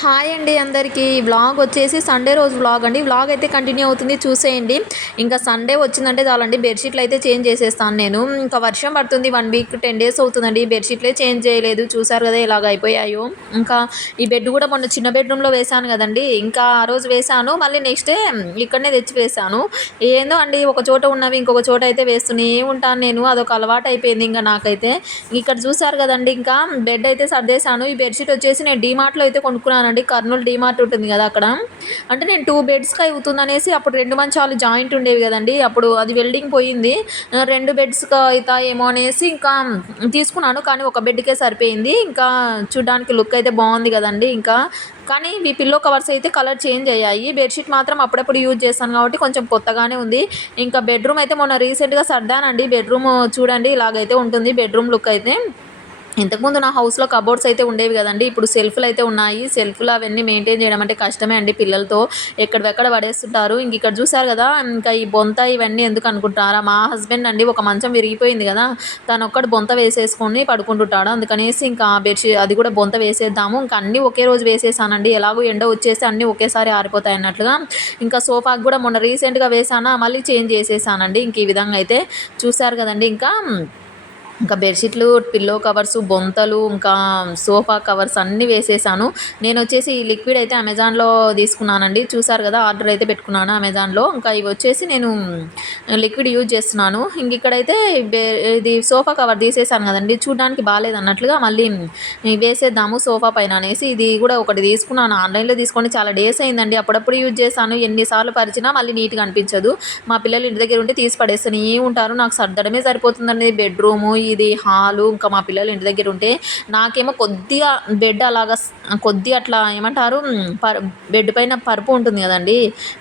Hi అండి అందరికీ. Vlog వచ్చేసి సండే రోజు వ్లాగ్ అండి. వ్లాగ్ అయితే కంటిన్యూ అవుతుంది. చూసేయండి. ఇంకా సండే వచ్చిందంటే చాలండి. బెడ్షీట్లు అయితే చేంజ్ చేసేస్తాను నేను. ఇంకా వర్షం పడుతుంది. వన్ వీక్ టెన్ డేస్ అవుతుందండి. బెడ్షీట్లే చేంజ్ చేయలేదు. చూసారు కదా ఇలాగ అయిపోయాయో. ఇంకా ఈ బెడ్ కూడా మొన్న చిన్న బెడ్రూమ్లో వేశాను కదండి. ఇంకా ఆ రోజు వేశాను. మళ్ళీ నెక్స్ట్ డే ఇక్కడనే తెచ్చి వేశాను. ఏందో అండి ఒక చోట ఉన్నవి ఇంకొక చోట అయితే వేస్తూనే ఉంటాను నేను. అదొక అలవాటు అయిపోయింది ఇంకా నాకైతే. ఇక్కడ చూసారు కదండి ఇంకా బెడ్ అయితే సర్దేశాను. ఈ బెడ్షీట్ వచ్చేసి నేను డీమార్ట్లో అయితే కొనుక్కున్నాను అనుకున్నానండి కర్నూలు డీమార్ట్ ఉంటుంది కదా అక్కడ. అంటే నేను టూ బెడ్స్కి అవుతుంది అనేసి అప్పుడు రెండు మంచాలు జాయింట్ ఉండేవి కదండి. అప్పుడు అది వెల్డింగ్ పోయింది. రెండు బెడ్స్కి అవుతాయేమో అనేసి ఇంకా తీసుకున్నాను. కానీ ఒక బెడ్కే సరిపోయింది. ఇంకా చూడడానికి లుక్ అయితే బాగుంది కదండి ఇంకా. కానీ ఈ పిల్లో కవర్స్ అయితే కలర్ చేంజ్ అయ్యాయి. బెడ్షీట్ మాత్రం అప్పుడప్పుడు యూజ్ చేస్తాను కాబట్టి కొంచెం కొత్తగానే ఉంది. ఇంకా బెడ్రూమ్ అయితే మొన్న రీసెంట్గా సర్దానండి. బెడ్రూమ్ చూడండి ఇలాగైతే ఉంటుంది. బెడ్రూమ్ లుక్ అయితే. ఇంతకుముందు నా హౌస్లో కబోర్డ్స్ అయితే ఉండేవి కదండి. ఇప్పుడు సెల్ఫ్లు అయితే ఉన్నాయి. సెల్ఫ్లు అవన్నీ మెయింటైన్ చేయడం అంటే కష్టమే అండి పిల్లలతో. ఎక్కడెక్కడ పడేస్తుంటారు. ఇంక ఇక్కడ చూసారు కదా ఇంకా ఈ బొంత ఇవన్నీ ఎందుకు అనుకుంటారా మా హస్బెండ్ అండి ఒక మంచం విరిగిపోయింది కదా తను ఒక్కటి బొంత వేసేసుకొని పడుకుంటుంటాడు. అందుకనేసి ఇంకా బెడ్షీట్ అది కూడా బొంత వేసేద్దాము. ఇంకా అన్నీ ఒకే రోజు వేసేసానండి. ఎలాగో ఎండ వచ్చేసి అన్నీ ఒకేసారి ఆరిపోతాయి అన్నట్లుగా. ఇంకా సోఫాకి కూడా మొన్న రీసెంట్గా వేసానా మళ్ళీ చేంజ్ చేసేసానండి. ఇంక ఈ విధంగా అయితే చూసారు కదండి. ఇంకా ఇంకా బెడ్షీట్లు పిల్లో కవర్స్ బొంతలు ఇంకా సోఫా కవర్స్ అన్నీ వేసేసాను. నేను వచ్చేసి ఈ లిక్విడ్ అయితే అమెజాన్లో తీసుకున్నానండి. చూసారు కదా ఆర్డర్ అయితే పెట్టుకున్నాను అమెజాన్లో. ఇంకా ఇవి వచ్చేసి నేను లిక్విడ్ యూజ్ చేస్తున్నాను. ఇంక ఇక్కడైతే ఇది సోఫా కవర్ తీసేసాను కదండి. చూడడానికి బాగాలేదు అన్నట్లుగా మళ్ళీ వేసేద్దాము సోఫా పైన అనేసి. ఇది కూడా ఒకటి తీసుకున్నాను. ఆన్లైన్లో తీసుకొని చాలా డేస్ అయిందండి. అప్పుడప్పుడు యూజ్ చేశాను. ఎన్నిసార్లు పరిచినా మళ్ళీ నీట్గా అనిపించదు. మా పిల్లలు ఇంటి దగ్గర ఉంటే తీసి పడేస్తూనే ఉంటారు. నాకు సర్దడమే సరిపోతుందండి. బెడ్రూము ఇది హాలు ఇంకా మా పిల్లలు ఇంటి దగ్గర ఉంటే నాకేమో కొద్దిగా బెడ్ అలాగా కొద్దిగా అట్లా ఏమంటారు పర్ బెడ్ పైన పరుపు ఉంటుంది కదండి.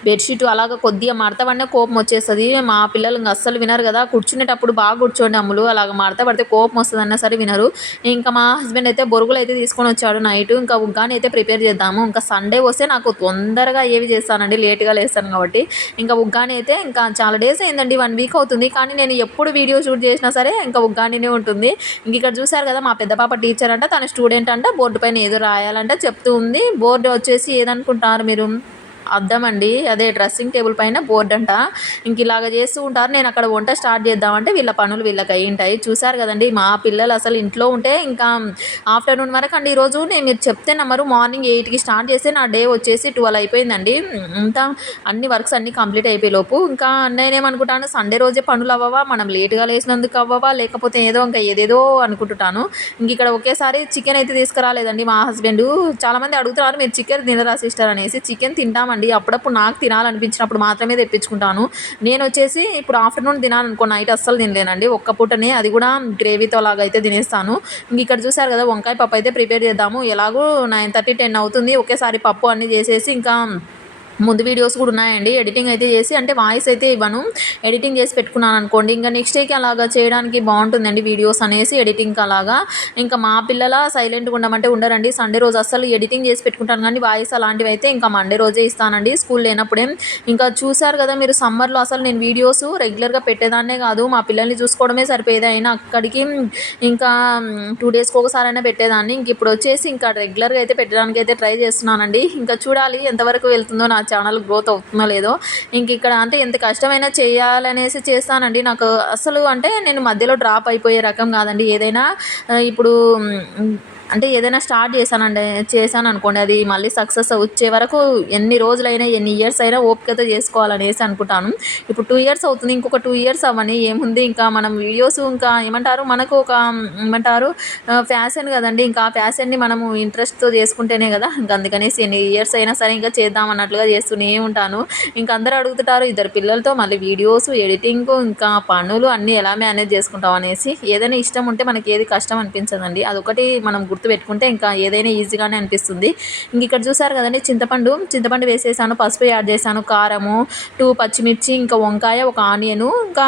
బెడ్షీట్ అలాగా కొద్దిగా మడత పడిన కోపం వచ్చేస్తుంది. మా పిల్లలు ఇంకా అస్సలు వినరు కదా. కూర్చునేటప్పుడు బాగా కూర్చోండి అమ్ములు. అలాగ మడత పడితే కోపం వస్తుంది అన్నా సరే వినరు. ఇంకా మా హస్బెండ్ అయితే బొరుగులు అయితే తీసుకొని వచ్చాడు నైట్ ఇంకా ఉగ్గాని అయితే ప్రిపేర్ చేద్దాము. ఇంకా సండే వస్తే నాకు తొందరగా ఏవి చేస్తానండి. లేట్గా లేస్తాను కాబట్టి. ఇంకా ఉగ్గాని అయితే ఇంకా చాలా డేస్ అయిందండి. వన్ వీక్ అవుతుంది. కానీ నేను ఎప్పుడు వీడియో షూట్ చేసినా సరే ఇంకా ఉగ్గాని ఉగ్గానినే ఉంటుంది. ఇంక ఇక్కడ చూసారు కదా మా పెద్ద పాప టీచర్ అంట తన స్టూడెంట్ అంట బోర్డు పైన ఏదో రాయాలంట చెప్తూ ఉంది. బోర్డు వచ్చేసి ఏదనుకుంటున్నారు మీరు? అర్థమండి. అదే డ్రెస్సింగ్ టేబుల్ పైన బోర్డు అంట. ఇంక ఇలాగ చేస్తూ ఉంటారు. నేను అక్కడ వంట స్టార్ట్ చేద్దామంటే వీళ్ళ పనులు వీళ్ళకి అయి ఉంటాయి. చూసారు కదండి మా పిల్లలు అసలు ఇంట్లో ఉంటే ఇంకా ఆఫ్టర్నూన్ వరకు అండి. ఈరోజు నేను మీరు చెప్తే నమ్మరు మార్నింగ్ ఎయిట్కి స్టార్ట్ చేస్తే నా డే వచ్చేసి ట్వెల్వ్ అయిపోయిందండి. అంతా అన్ని వర్క్స్ అన్నీ కంప్లీట్ అయిపోయే లోపు ఇంకా నేనేమనుకుంటాను సండే రోజే పనులు అవ్వవా మనం లేట్గా లేచినందుకు అవ్వవా లేకపోతే ఏదో ఇంకా ఏదేదో అనుకుంటుంటాను. ఇంక ఇక్కడ ఒకేసారి చికెన్ అయితే తీసుకురాలేదండి మా హస్బెండ్. చాలామంది అడుగుతున్నారు మీరు చికెన్ తినరా సిస్టర్ అనేసి. చికెన్ తింటామండి. అప్పుడప్పుడు నాకు తినాలనిపించినప్పుడు మాత్రమే తెప్పించుకుంటాను. నేను వచ్చేసి ఇప్పుడు ఆఫ్టర్నూన్ తినాలనుకో నైట్ అస్సలు తినలేనండి. ఒక్క పూటనే అది కూడా గ్రేవీతో లాగా అయితే తినేస్తాను ఇక్కడ చూసారు కదా వంకాయ పప్పు అయితే ప్రిపేర్ చేద్దాము. ఎలాగో నైన్ థర్టీ టెన్ అవుతుంది. ఒకేసారి పప్పు అన్నీ చేసేసి ఇంకా ముందు వీడియోస్ కూడా ఉన్నాయండి. ఎడిటింగ్ అయితే చేసి అంటే వాయిస్ అయితే ఇవ్వను. ఎడిటింగ్ చేసి పెట్టుకున్నాను అనుకోండి. ఇంకా నెక్స్ట్ డేకి అలాగా చేయడానికి బాగుంటుందండి వీడియోస్ అనేసి ఎడిటింగ్ అలాగా. ఇంకా మా పిల్లల సైలెంట్గా ఉండమంటే ఉండరండి. సండే రోజు అసలు ఎడిటింగ్ చేసి పెట్టుకుంటాను. కానీ వాయిస్ అలాంటివి అయితే ఇంకా మండే రోజే ఇస్తానండి. స్కూల్ లేనప్పుడే. ఇంకా చూసారు కదా మీరు సమ్మర్లో అసలు నేను వీడియోస్ రెగ్యులర్గా పెట్టేదాన్నే కాదు. మా పిల్లల్ని చూసుకోవడమే సరిపోయేది. అయినా అక్కడికి ఇంకా టూ డేస్కి ఒకసారైనా పెట్టేదాన్ని. ఇంక ఇప్పుడు వచ్చేసి ఇంకా రెగ్యులర్గా అయితే పెట్టడానికి అయితే ట్రై చేస్తున్నానండి. ఇంకా చూడాలి ఎంతవరకు వెళ్తుందో నా ఛానల్ గ్రోత్ అవుతుందో లేదో. ఇంక ఇక్కడ అంటే ఎంత కష్టమైనా చేయాలనేసి చేస్తానండి. నాకు అసలు అంటే నేను మధ్యలో డ్రాప్ అయిపోయే రకం కాదండి. ఏదైనా ఇప్పుడు అంటే ఏదైనా స్టార్ట్ చేశానండి చేశాను అనుకోండి అది మళ్ళీ సక్సెస్ వచ్చే వరకు ఎన్ని రోజులైనా ఎన్ని ఇయర్స్ అయినా ఓపికతో చేసుకోవాలనేసి అనుకుంటాను. ఇప్పుడు టూ ఇయర్స్ అవుతుంది ఇంకొక టూ ఇయర్స్ అవ్వని ఏముంది? ఇంకా మనం వీడియోస్ ఇంకా ఏమంటారు? మనకు ఒక ఏమంటారు? ఫ్యాషన్ కదండి ఇంకా ఆ ఫ్యాషన్ని మనము ఇంట్రెస్ట్తో చేసుకుంటేనే కదా. ఇంకా అందుకనేసి ఎన్ని ఇయర్స్ అయినా సరే ఇంకా చేద్దాం అన్నట్లుగా చేస్తూనే ఉంటాను. ఇంకా అందరూ అడుగుతుంటారు ఇద్దరు పిల్లలతో మళ్ళీ వీడియోస్ ఎడిటింగ్ ఇంకా పనులు అన్నీ ఎలా మేనేజ్ చేసుకుంటాం అనేసి. ఏదైనా ఇష్టం ఉంటే మనకి ఏది కష్టం అనిపించదండి. అదొకటి మనం గుర్తుపెట్టుకుంటే ఇంకా ఏదైనా ఈజీగానే అనిపిస్తుంది. ఇంక ఇక్కడ చూసారు కదండి చింతపండు చింతపండు వేసేసాను పసుపు యాడ్ చేశాను కారము టూ పచ్చిమిర్చి ఇంకా వంకాయ ఒక ఆనియను ఇంకా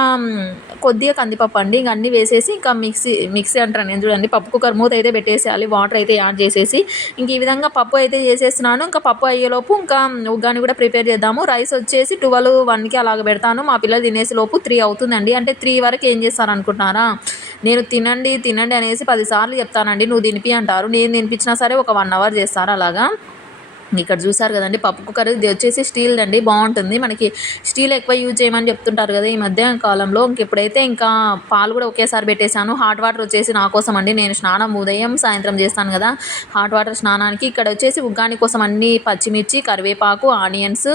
కొద్దిగా కందిపప్పు అండి. ఇంక అన్నీ వేసేసి ఇంకా మిక్సీ మిక్సీ అంటారు నేను చూడండి పప్పు కుక్కర్ మూత అయితే పెట్టేసేయాలి వాటర్ అయితే యాడ్ చేసేసి. ఇంక ఈ విధంగా పప్పు అయితే చేసేస్తున్నాను. ఇంకా పప్పు అయ్యేలోపు ఇంకా ఉగ్గాని కూడా ప్రిపేర్ చేద్దాము. రైస్ వచ్చేసి ట్వెల్వ్ వన్కి అలాగ పెడతాను. మా పిల్లలు తినేసి లోపు త్రీ అవుతుందండి. అంటే త్రీ వరకు ఏం చేస్తారు అనుకుంటున్నారా నేను తినండి తినండి అనేసి పదిసార్లు చెప్తానండి. నువ్వు తినిపి అంటారు. నేను తినిపించినా సరే ఒక వన్ అవర్ చేస్తారు అలాగా. ఇక్కడ చూసారు కదండి పప్పు కుక్కర్ ఇది వచ్చేసి స్టీల్ అండి బాగుంటుంది. మనకి స్టీల్ ఎక్కువ యూజ్ చేయమని చెప్తుంటారు కదా ఈ మధ్య కాలంలో. ఇంకెప్పుడైతే ఇంకా పాలు కూడా ఒకేసారి పెట్టేశాను. హాట్ వాటర్ వచ్చేసి నా కోసం అండి. నేను స్నానం ఉదయం సాయంత్రం చేస్తాను కదా. హాట్ వాటర్ స్నానానికి ఇక్కడ వచ్చేసి ఉగ్గాని కోసం అన్ని పచ్చిమిర్చి కరివేపాకు ఆనియన్స్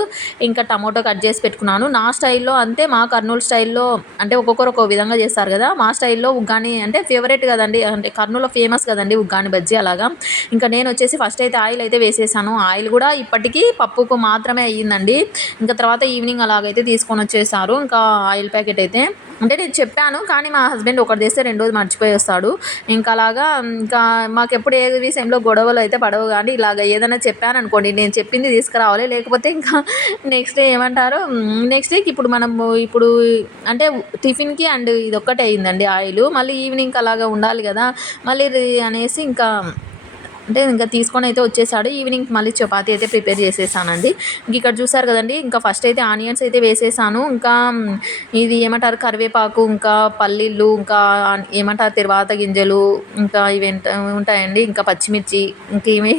ఇంకా టమోటో కట్ చేసి పెట్టుకున్నాను. నా స్టైల్లో అంతే మా కర్నూలు స్టైల్లో అంటే ఒక్కొక్కరు ఒక్కో విధంగా చేస్తారు కదా. మా స్టైల్లో ఉగ్గాని అంటే ఫేవరెట్ కదండి. అంటే కర్నూలు ఫేమస్ కదండి ఉగ్గాని బజ్జీ అలాగా. ఇంకా నేను వచ్చేసి ఫస్ట్ అయితే ఆయిల్ అయితే వేసేసాను. ఆయిల్ కూడా ఇప్పటికీ పప్పుకు మాత్రమే అయ్యిందండి. ఇంకా తర్వాత ఈవినింగ్ అలాగైతే తీసుకొని వచ్చేసారు. ఇంకా ఆయిల్ ప్యాకెట్ అయితే అంటే నేను చెప్పాను కానీ మా హస్బెండ్ ఒకటి చేస్తే రెండు రోజు మర్చిపోయి వస్తాడు. ఇంకా అలాగా ఇంకా మాకు ఎప్పుడు ఏ విషయంలో గొడవలు అయితే పడవు కానీ ఇలాగ ఏదైనా చెప్పాను అనుకోండి నేను చెప్పింది తీసుకురావాలి. లేకపోతే ఇంకా నెక్స్ట్ డే ఏమంటారు నెక్స్ట్ డేకి ఇప్పుడు మనం ఇప్పుడు అంటే టిఫిన్కి అండ్ ఇది ఒక్కటే అయిందండి ఆయిల్. మళ్ళీ ఈవినింగ్ అలాగా ఉండాలి కదా మళ్ళీ అనేసి ఇంకా అంటే ఇంకా తీసుకొని అయితే వచ్చేసాడు. ఈవినింగ్ మళ్ళీ చపాతీ అయితే ప్రిపేర్ చేసేసానండి. ఇంక ఇక్కడ చూసారు కదండి ఇంకా ఫస్ట్ అయితే ఆనియన్స్ అయితే వేసేసాను. ఇంకా ఇది ఏమంటారు కరివేపాకు ఇంకా పల్లీలు ఇంకా ఏమంటారు తర్వాత గింజలు ఇంకా ఇవి ఎంత- ఉంటాయండి ఇంకా పచ్చిమిర్చి ఇంకేమి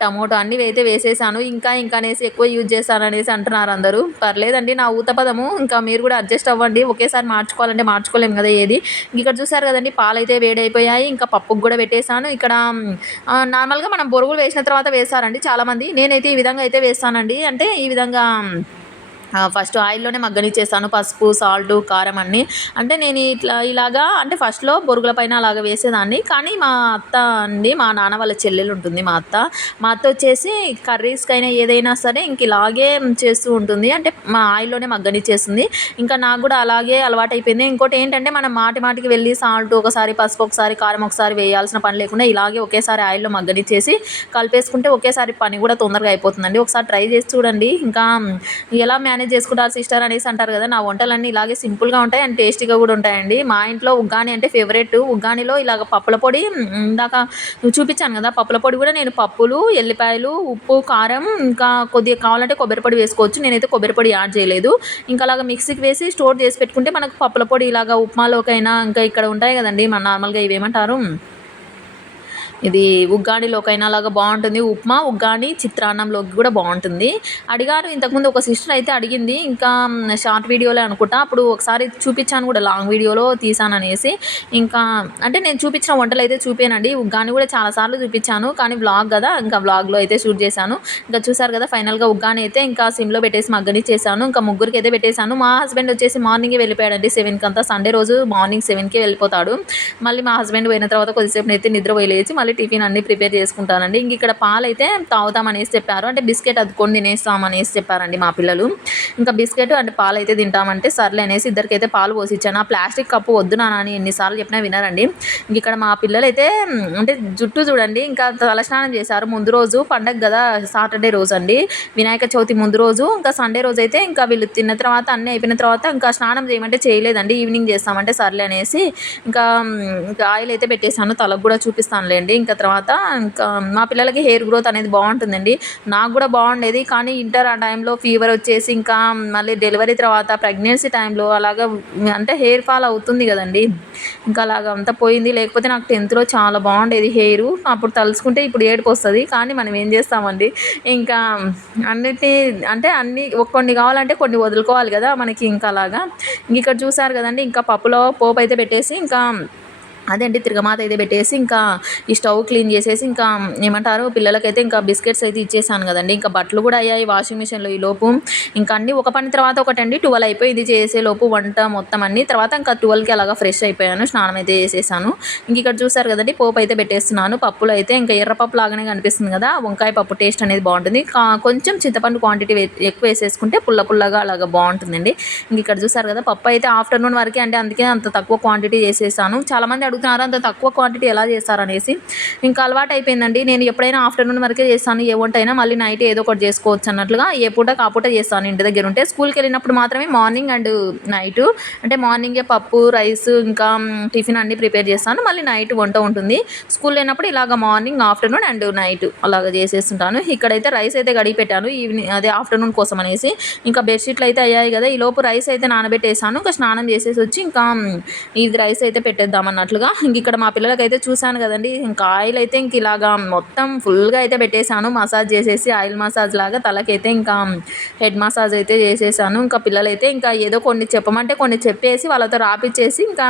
టమోటో అన్నీ అయితే వేసేసాను. ఇంకా ఇంకా అనేసి ఎక్కువ యూజ్ చేస్తాను అనేసి అంటున్నారు అందరూ. పర్లేదండి నా ఊతపదము ఇంకా మీరు కూడా అడ్జస్ట్ అవ్వండి. ఒకేసారి మార్చుకోవాలంటే మార్చుకోలేము కదా ఏది. ఇంక ఇక్కడ చూసారు కదండి పాలు అయితే వేడైపోయాయి. ఇంకా పప్పుకు కూడా పెట్టేశాను ఇక్కడ నార్మల్ నార్మల్గా మనం బొరుగులు వేసిన తర్వాత వేస్తారండి. చాలామంది నేనైతే ఈ విధంగా అయితే వేస్తానండి. అంటే ఈ విధంగా ఫస్ట్ ఆయిల్లోనే మగ్గనిచ్చేసాను. పసుపు సాల్ట్ కారం అన్నీ. అంటే నేను ఇట్లా ఇలాగా అంటే ఫస్ట్లో బొరుగుల పైన అలాగ వేసేదాన్ని. కానీ మా అత్త అండి మా నాన్న వాళ్ళ చెల్లెలు ఉంటుంది మా అత్త. మా అత్త వచ్చేసి కర్రీస్కైనా ఏదైనా సరే ఇంక ఇలాగే చేస్తూ ఉంటుంది. అంటే మా ఆయిల్లోనే మగ్గనిచ్చేస్తుంది. ఇంకా నాకు కూడా అలాగే అలవాటు అయిపోయింది ఇంకోటి ఏంటంటే మనం మాటి మాటికి వెళ్ళి సాల్ట్ ఒకసారి పసుపు ఒకసారి కారం ఒకసారి వేయాల్సిన పని లేకుండా ఇలాగే ఒకేసారి ఆయిల్లో మగ్గనిచ్చేసి కలిపేసుకుంటే ఒకేసారి పని కూడా తొందరగా అయిపోతుందండి. ఒకసారి ట్రై చేసి చూడండి. ఇంకా ఎలా మేనేజ్ చేసుకుంటారు సిస్టర్ అనేసి అంటారు కదా. నా వంటలన్నీ ఇలాగే సింపుల్గా ఉంటాయి అండ్ టేస్టీగా కూడా ఉంటాయండి. మా ఇంట్లో ఉగ్గాని అంటే ఫేవరెట్. ఉగ్గానిలో ఇలాగ పప్పుల పొడి ఇందాక చూపించాను కదా పప్పుల పొడి కూడా నేను పప్పులు ఎల్లిపాయలు ఉప్పు కారం ఇంకా కొద్దిగా కావాలంటే కొబ్బరి పొడి వేసుకోవచ్చు. నేనైతే కొబ్బరి పొడి యాడ్ చేయలేదు. ఇంకా అలాగ మిక్సీకి వేసి స్టోర్ చేసి పెట్టుకుంటే మనకు పప్పుల పొడి ఇలాగ ఉప్మాలోకైనా ఇంకా ఇక్కడ ఉంటాయి కదండి. మన నార్మల్గా ఇవేమంటారు? ఇది ఉగ్గానిలోకైనా లాగా బాగుంటుంది. ఉప్మా ఉగ్గాని చిత్రాన్నంలోకి కూడా బాగుంటుంది. అడిగారు. ఇంతకుముందు ఒక సిస్టర్ అయితే అడిగింది. ఇంకా షార్ట్ వీడియోలే అనుకుంటా. అప్పుడు ఒకసారి చూపించాను కూడా. లాంగ్ వీడియోలో తీసాను అనేసి. ఇంకా అంటే నేను చూపించిన వంటలు అయితే చూపానండి. ఉగ్గాని కూడా చాలాసార్లు చూపించాను. కానీ వ్లాగ్ కదా. ఇంకా వ్లాగ్లో అయితే షూట్ చేశాను. ఇంకా చూసారు కదా ఫైనల్గా ఉగ్గాని అయితే ఇంకా సిమ్లో పెట్టేసి మగ్గని చేశాను. ఇంకా ముగ్గురికి అయితే పెట్టేశాను. మా హస్బెండ్ వచ్చేసి మార్నింగే వెళ్ళిపోయాడండి. సెవెన్కి అంతా సండే రోజు మార్నింగ్ సెవెన్కి వెళ్ళిపోతాడు. మళ్ళీ మా హస్బెండ్ పోయిన తర్వాత కొద్దిసేపు అయితే నిద్ర లేచి మళ్ళీ టిఫిన్ అన్ని ప్రిపేర్ చేసుకుంటానండి. ఇంక ఇక్కడ పాలు అయితే తాగుతామనేసి చెప్పారు. అంటే బిస్కెట్ అద్దుకొని తినేస్తామనేసి చెప్పారండి మా పిల్లలు. ఇంకా బిస్కెట్ అంటే పాలు అయితే తింటామంటే సర్లే అనేసి ఇద్దరికైతే పాలు పోసిచ్చాను. ఆ ప్లాస్టిక్ కప్పు వద్దు నాన్న అని ఎన్నిసార్లు చెప్పినా వినరండి. ఇంక ఇక్కడ మా పిల్లలు అయితే అంటే జుట్టు చూడండి ఇంకా తలస్నానం చేశారు. ముందు రోజు పండగ కదా సాటర్డే రోజు అండి వినాయక చవితి ముందు రోజు ఇంకా సండే రోజు అయితే ఇంకా వీళ్ళు తిన్న తర్వాత అన్నీ అయిపోయిన తర్వాత ఇంకా స్నానం చేయమంటే చేయలేదండి. ఈవినింగ్ చేస్తామంటే సర్లే అనేసి ఇంకా ఇంకా ఆయిల్ అయితే పెట్టేశాను. తలకు కూడా చూపిస్తానులేండి. ఇంకా తర్వాత ఇంకా మా పిల్లలకి హెయిర్ గ్రోత్ అనేది బాగుంటుందండి. నాకు కూడా బాగుండేది. కానీ ఇంటర్ ఆ టైంలో ఫీవర్ వచ్చేసి ఇంకా మళ్ళీ డెలివరీ తర్వాత ప్రెగ్నెన్సీ టైంలో అలాగా అంటే హెయిర్ ఫాల్ అవుతుంది కదండి. ఇంకా అలాగ అంతా పోయింది. లేకపోతే నాకు టెన్త్లో చాలా బాగుండేది హెయిర్. అప్పుడు తలుచుకుంటే ఇప్పుడు ఏడుపు వస్తుంది. కానీ మనం ఏం చేస్తామండి? ఇంకా అన్నిటి అంటే అన్ని కొన్ని కావాలంటే కొన్ని వదులుకోవాలి కదా మనకి ఇంకా అలాగా. ఇంక ఇక్కడ చూసారు కదండి. ఇంకా పప్పులో పోపు అయితే పెట్టేసి ఇంకా అదేంటి తిరగమాత అయితే పెట్టేసి ఇంకా ఈ స్టవ్ క్లీన్ చేసేసి ఇంకా ఏమంటారు పిల్లలకైతే ఇంకా బిస్కెట్స్ అయితే ఇచ్చేసాను కదండి. ఇంకా బట్టలు కూడా అయ్యాయి వాషింగ్ మిషన్లో ఈ లోపు. ఇంకా అన్ని ఒక పని తర్వాత ఒకటి అండి అయిపోయి ఇది చేసే లోపు వంట మొత్తం అన్ని. తర్వాత ఇంకా ట్వెల్వ్కి అలాగా ఫ్రెష్ అయిపోయాను స్నానం అయితే చేసేసాను. ఇంక ఇక్కడ చూసారు కదండి పోపు అయితే పెట్టేస్తున్నాను పప్పులు అయితే ఇంకా ఎర్రపప్పు లాగానే కనిపిస్తుంది కదా వంకాయ పప్పు టేస్ట్ అనేది బాగుంటుంది. కా- కొంచెం చింతపండు క్వాంటిటీ ఎక్కువ వేసేసుకుంటే పుల్ల పుల్లగా అలాగా బాగుంటుందండి. ఇంక ఇక్కడ చూసారు కదా పప్పు అయితే ఆఫ్టర్నూన్ వరకే అంటే అందుకే అంత తక్కువ క్వాంటిటీ చేసేసాను. చాలామంది అడుగుతున్నారు అంత తక్కువ క్వాంటిటీ ఎలా చేస్తారు అనేసి ఇంకా అలవాటు అయిపోయిందండి. నేను ఎప్పుడైనా ఆఫ్టర్నూన్ వరకే చేస్తాను ఏ వంట అయినా మళ్ళీ నైట్ ఏదో ఒకటి చేసుకోవచ్చు అన్నట్లుగా ఏ పూట కాపూట చేస్తాను ఇంటి దగ్గర ఉంటే. స్కూల్కి వెళ్ళినప్పుడు మాత్రమే మార్నింగ్ అండ్ నైట్ అంటే మార్నింగే పప్పు రైస్ ఇంకా టిఫిన్ అన్ని ప్రిపేర్ చేస్తాను. మళ్ళీ నైట్ వంట ఉంటుంది. స్కూల్ లేనప్పుడు ఇలాగ మార్నింగ్ ఆఫ్టర్నూన్ అండ్ నైట్ అలాగ చేసేస్తుంటాను. ఇక్కడైతే రైస్ అయితే గడిగి పెట్టాను ఈవినింగ్ అదే ఆఫ్టర్నూన్ కోసం అనేసి. ఇంకా బెడ్షీట్లు అయితే అయ్యాయి కదా ఈ లోపు రైస్ అయితే నానబెట్టేసాను. ఇంకా స్నానం చేసేసి వచ్చి ఇంకా ఇది రైస్ అయితే పెట్టేద్దాం అన్నట్లుగా ఫుల్గా ఇంక ఇక్కడ మా పిల్లలకైతే చూశాను కదండి. ఇంకా ఆయిల్ అయితే ఇంక ఇలాగా మొత్తం ఫుల్గా అయితే పెట్టేశాను. మసాజ్ చేసేసి ఆయిల్ మసాజ్ లాగా తలకైతే ఇంకా హెడ్ మసాజ్ అయితే చేసేసాను. ఇంకా పిల్లలైతే ఇంకా ఏదో కొన్ని చెప్పమంటే కొన్ని చెప్పేసి వాళ్ళతో రాపిచ్చేసి ఇంకా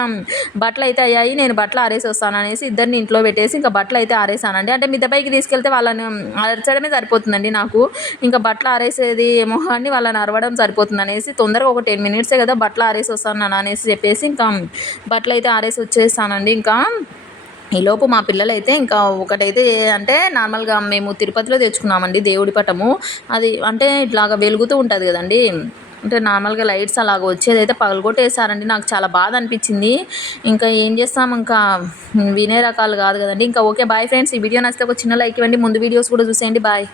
బట్టలు అయితే అయ్యాయి. నేను బట్టలు ఆరేసి వస్తాను అనేసి ఇద్దరిని ఇంట్లో పెట్టేసి ఇంకా బట్టలు అయితే ఆరేసానండి. అంటే మిద్ద పైకి తీసుకెళ్తే వాళ్ళని అరచడమే సరిపోతుందండి నాకు. ఇంకా బట్టలు ఆరేసేది ఏమో అని వాళ్ళని అరవడం సరిపోతుంది అనేసి తొందరగా ఒక టెన్ మినిట్సే కదా బట్టలు ఆరేసి వస్తాను అనేసి చెప్పేసి ఇంకా బట్టలు అయితే ఆరేసి వచ్చేస్తానండి ఇంకా ఈలోపు మా పిల్లలైతే ఇంకా ఒకటైతే అంటే నార్మల్గా మేము తిరుపతిలో తెచ్చుకున్నామండి దేవుడి పటము. అది అంటే ఇట్లాగా వెలుగుతూ ఉంటుంది కదండి. అంటే నార్మల్గా లైట్స్ అలాగ వచ్చేది అయితే పగలగొట్టేసారండి నాకు చాలా బాధ అనిపించింది. ఇంకా ఏం చేస్తాం? ఇంకా వినే రకాలు కాదు కదండి. ఇంకా ఓకే బాయ్ ఫ్రెండ్స్. ఈ వీడియో నచ్చితే ఒక చిన్న లైక్ ఇవ్వండి. ముందు వీడియోస్ కూడా చూసేయండి. బాయ్.